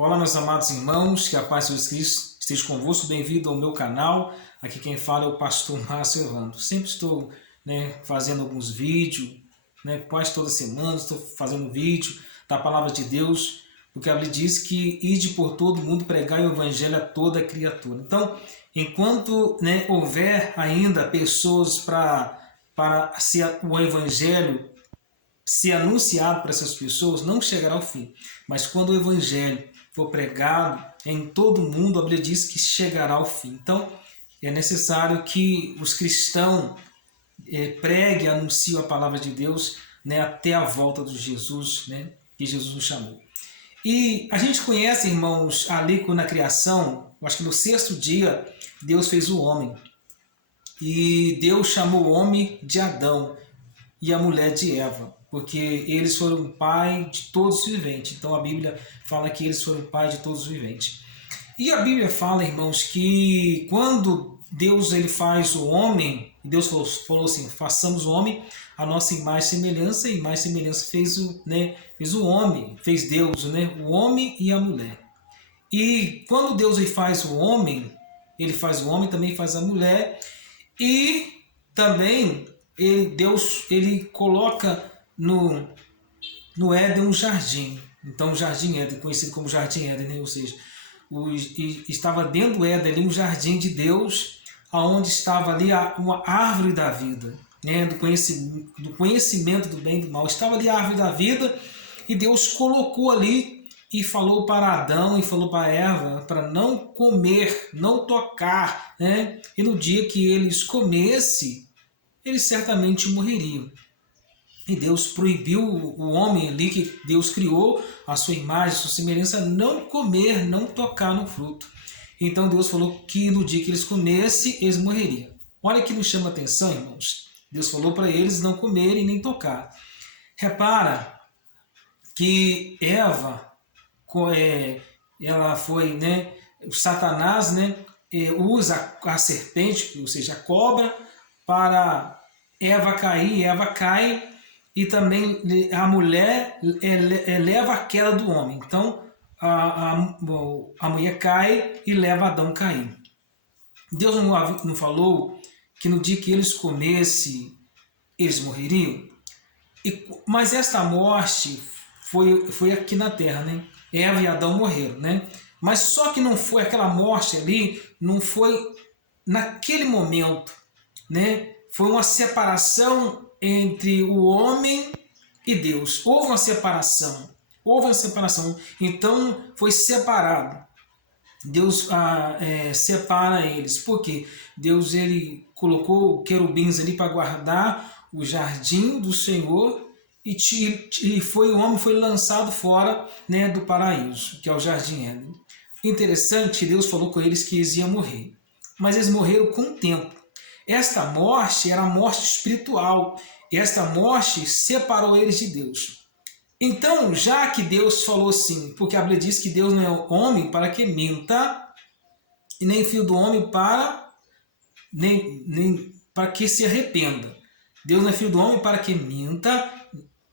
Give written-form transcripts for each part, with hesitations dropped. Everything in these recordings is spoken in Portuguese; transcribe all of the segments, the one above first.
Olá, meus amados irmãos, que a paz de Jesus Cristo esteja convosco. Bem-vindo ao meu canal. Aqui quem fala é o pastor Márcio Evandro. Sempre estou fazendo alguns vídeos, quase toda semana estou fazendo vídeo da palavra de Deus, porque a Bíblia diz que ide por todo mundo pregar o evangelho a toda criatura. Então, enquanto houver ainda pessoas para o evangelho ser anunciado para essas pessoas, não chegará ao fim. Mas quando o evangelho for pregado em todo o mundo, a Bíblia diz que chegará ao fim. Então, é necessário que os cristãos preguem, anunciem a palavra de Deus até a volta de Jesus, que Jesus nos chamou. E a gente conhece, irmãos, ali na criação, eu acho que no sexto dia, Deus fez o homem. E Deus chamou o homem de Adão e a mulher de Eva, porque eles foram pai de todos os viventes. Então a Bíblia fala que eles foram pai de todos os viventes. E a Bíblia fala, irmãos, que quando Deus ele faz o homem, Deus falou assim, façamos o homem a nossa imagem e semelhança fez o homem, fez Deus, o homem e a mulher. E quando Deus ele faz o homem, também faz a mulher, e também Deus ele coloca no Éden um jardim. Então o jardim Éden, conhecido como jardim Éden, ou seja, estava dentro do Éden ali um jardim de Deus, aonde estava ali uma árvore da vida, do conhecimento do bem e do mal. Estava ali a árvore da vida e Deus colocou ali e falou para Adão e falou para Eva para não comer, não tocar, E no dia que eles comessem, eles certamente morreriam. E Deus proibiu o homem ali que Deus criou, a sua imagem, a sua semelhança, não comer, não tocar no fruto. Então Deus falou que no dia que eles comessem, eles morreriam. Olha que nos chama a atenção, irmãos. Deus falou para eles não comerem nem tocar. Repara que Eva, ela foi, o Satanás, usa a serpente, ou seja, a cobra, para Eva cair, Eva cai, e também a mulher leva a queda do homem. Então a mulher cai e leva Adão a cair. Deus não falou que no dia que eles comessem, eles morreriam? Mas esta morte foi aqui na terra, Eva e Adão morreram, Mas só que não foi aquela morte ali, não foi naquele momento, Foi uma separação entre o homem e Deus. Houve uma separação. Então foi separado. Deus separa eles. Por quê? Deus ele colocou querubins ali para guardar o jardim do Senhor e o homem foi lançado fora do paraíso, que é o jardim Éden. Interessante, Deus falou com eles que eles iam morrer. Mas eles morreram com o tempo. Esta morte era a morte espiritual. Esta morte separou eles de Deus. Então, já que Deus falou assim, porque a Bíblia diz que Deus não é homem para que minta, e nem filho do homem para que se arrependa. Deus não é filho do homem para que minta,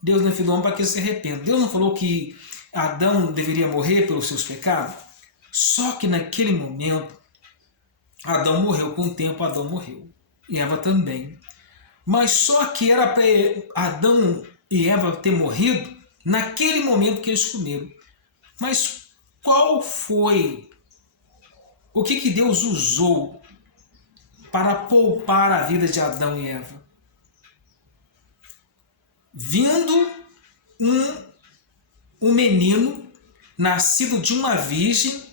Deus não é filho do homem para que se arrependa. Deus não falou que Adão deveria morrer pelos seus pecados? Só que naquele momento, Adão morreu, com o tempo Adão morreu. E Eva também. Mas só que era para Adão e Eva ter morrido naquele momento que eles comeram. Mas qual foi? O que Deus usou para poupar a vida de Adão e Eva? Vindo um menino nascido de uma virgem,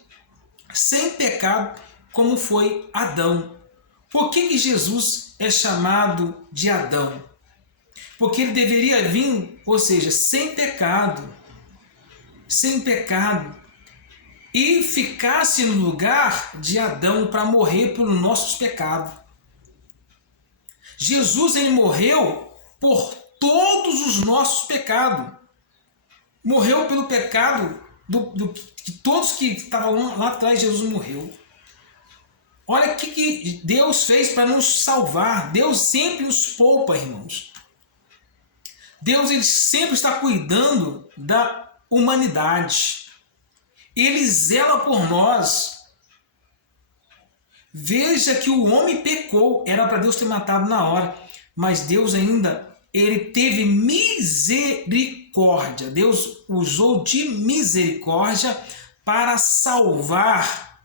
sem pecado, como foi Adão. Por que Jesus é chamado de Adão? Porque ele deveria vir, ou seja, sem pecado, e ficasse no lugar de Adão para morrer pelos nossos pecados. Jesus ele morreu por todos os nossos pecados. Morreu pelo pecado de todos que estavam lá atrás, Jesus morreu. Olha o que Deus fez para nos salvar. Deus sempre nos poupa, irmãos. Deus ele sempre está cuidando da humanidade. Ele zela por nós. Veja que o homem pecou, era para Deus ter matado na hora, mas Deus ainda, ele teve misericórdia. Deus usou de misericórdia para salvar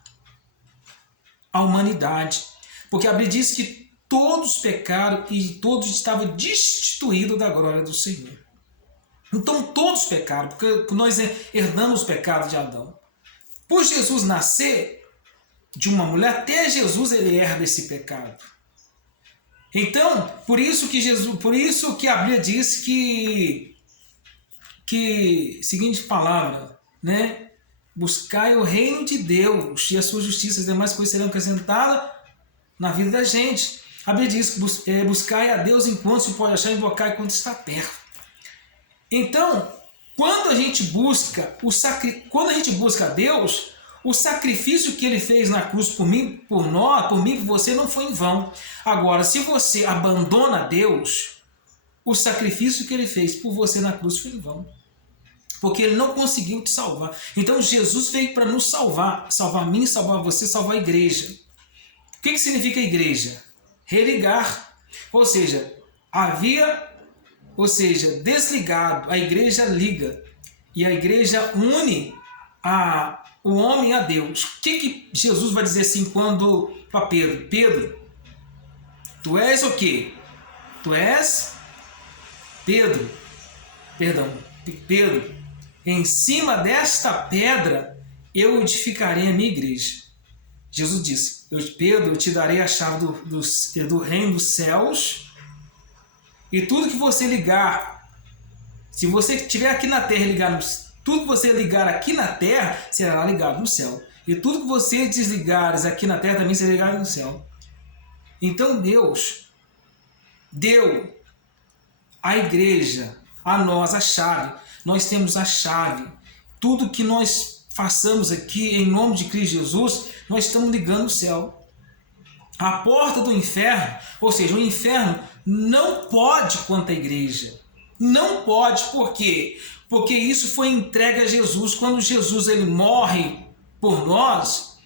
a humanidade. Porque a Bíblia diz que todos pecaram e todos estavam destituídos da glória do Senhor. Então todos pecaram, porque nós herdamos o pecado de Adão. Por Jesus nascer de uma mulher, até Jesus ele herda esse pecado. Então, por isso que a Bíblia diz que seguinte palavra, né? Buscai o reino de Deus e a sua justiça, as demais coisas serão acrescentadas na vida da gente. A Bíblia diz: buscai a Deus enquanto se pode achar, invocar enquanto está perto. Então, quando a gente busca a Deus, o sacrifício que ele fez na cruz por mim, por você, não foi em vão. Agora, se você abandona Deus, o sacrifício que ele fez por você na cruz foi em vão. Porque ele não conseguiu te salvar. Então, Jesus veio para nos salvar. Salvar a mim, salvar você, salvar a igreja. O que significa igreja? Religar. Ou seja, desligado, a igreja liga. E a igreja une o homem a Deus. O que Jesus vai dizer assim quando para Pedro? Pedro, tu és o quê? Tu és Pedro. Em cima desta pedra eu edificarei a minha igreja. Jesus disse: Pedro, eu te darei a chave do reino dos céus, e tudo que você ligar, se você estiver aqui na terra tudo que você ligar aqui na terra será ligado no céu, e tudo que você desligares aqui na terra também será ligado no céu. Então Deus deu à igreja, a nós, a chave. Nós temos a chave. Tudo que nós façamos aqui em nome de Cristo Jesus, nós estamos ligando o céu. A porta do inferno, ou seja, o inferno não pode contra a igreja. Não pode, por quê? Porque isso foi entregue a Jesus. Quando Jesus ele morre por nós,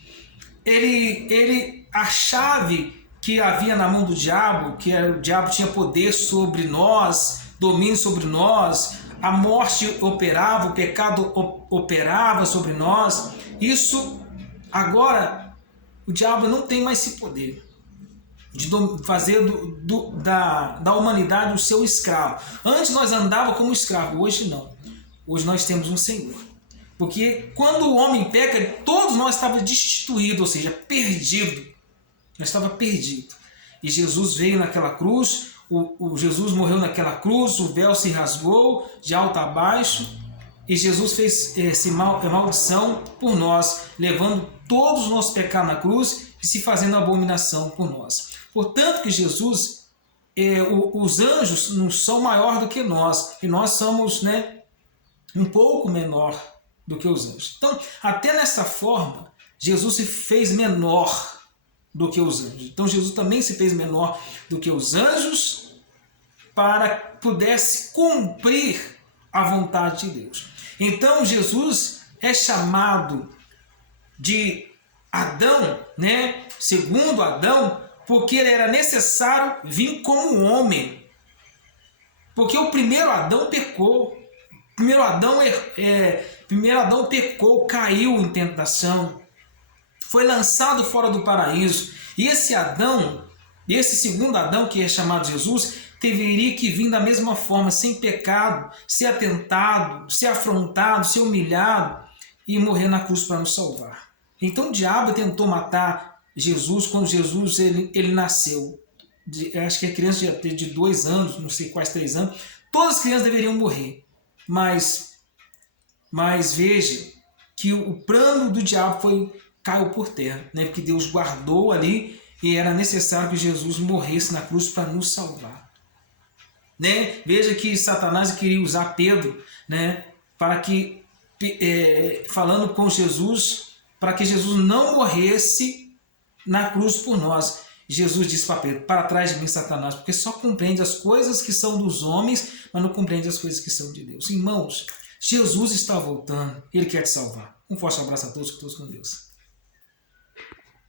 a chave que havia na mão do diabo, o diabo tinha poder sobre nós, domínio sobre nós, a morte operava, o pecado operava sobre nós. Isso, agora, o diabo não tem mais esse poder de fazer da humanidade o seu escravo. Antes nós andávamos como escravo, hoje não. Hoje nós temos um Senhor. Porque quando o homem peca, todos nós estávamos destituídos, ou seja, perdidos. Nós estávamos perdidos. E Jesus veio naquela cruz, Jesus morreu naquela cruz, o véu se rasgou de alto a baixo, e Jesus fez maldição por nós, levando todos os nossos pecados na cruz e se fazendo abominação por nós. Portanto que Jesus, os anjos não são maiores do que nós, e nós somos, um pouco menor do que os anjos. Então, até nessa forma, Jesus se fez menor do que os anjos. Então, Jesus também se fez menor do que os anjos para que pudesse cumprir a vontade de Deus. Então, Jesus é chamado de Adão, segundo Adão, porque ele era necessário vir como homem. Porque o primeiro Adão pecou. Primeiro Adão pecou, caiu em tentação, foi lançado fora do paraíso. E esse segundo Adão, que é chamado Jesus, teria que vir da mesma forma, sem pecado, ser atentado, ser afrontado, ser humilhado e morrer na cruz para nos salvar. Então o diabo tentou matar Jesus quando Jesus ele nasceu. Acho que a criança já teve de 2 anos, não sei quais 3 anos. Todas as crianças deveriam morrer. Mas veja que o plano do diabo caiu por terra, porque Deus guardou ali e era necessário que Jesus morresse na cruz para nos salvar. Veja que Satanás queria usar Pedro, para que, falando com Jesus, para que Jesus não morresse na cruz por nós. Jesus disse para Pedro: para trás de mim, Satanás, porque só compreende as coisas que são dos homens, mas não compreende as coisas que são de Deus. Irmãos, Jesus está voltando, Ele quer te salvar. Um forte abraço a todos com Deus.